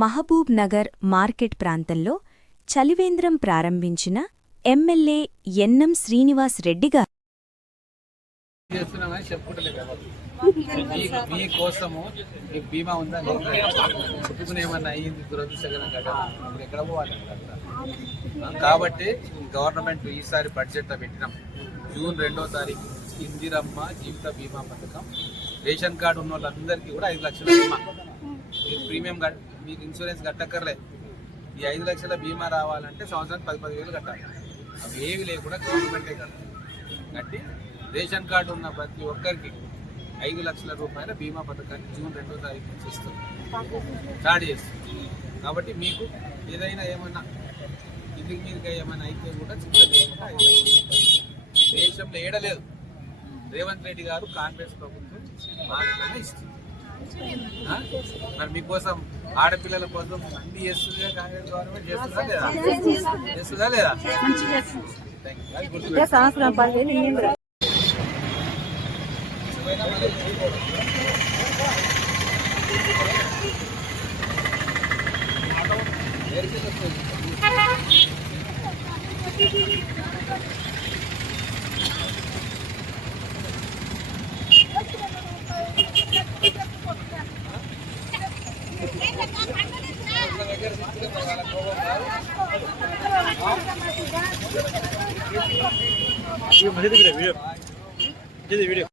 Mahabub Nagar market ప్రాంతంలో చలివేంద్రం ప్రారంభించిన MLA Ennam Srinivas Reddy గారు మీకోసము మీకు బీమా ఉందా చెప్పుకుని ఏమన్నా అయ్యింది దురదృష్టకరంగా ఎక్కడ పోవాలి కాబట్టి గవర్నమెంట్ ఈసారి బడ్జెట్లో పెట్టినాం. జూన్ 2వ తారీఖు ఇందిరమ్మ జీవిత బీమా పథకం. రేషన్ కార్డు ఉన్న వాళ్ళందరికీ కూడా 5 లక్షల బీమా. మీరు ప్రీమియం మీకు ఇన్సూరెన్స్ కట్టక్కర్లేదు. ఈ 5 లక్షల బీమా రావాలంటే సంవత్సరానికి 10,000 కట్టాలి. అవి ఏవి లేకుండా గవర్నమెంటే కట్టి రేషన్ కార్డు ఉన్న ప్రతి ఒక్కరికి 5 లక్షల రూపాయల బీమా పథకాన్ని జూన్ 2వ తారీఖు నుంచి ఇస్తుంది, స్టార్ట్ చేస్తుంది. కాబట్టి మీకు ఏదైనా ఏమన్నా ఇంటికి మీరుగా ఏమైనా అయితే కూడా చింత లేకుండా దేశంలో ఏడలేదు. రేవంత్ రెడ్డి గారు కాంగ్రెస్ ప్రభుత్వం మాత్రమే ఇస్తుంది. మరి మీకోసం ఆడపిల్లల కోసం అన్ని చేస్తుందిగా కాంగ్రెస్ గవర్నమెంట్, చేస్తుందా లేదా? వీడియో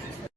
అంటే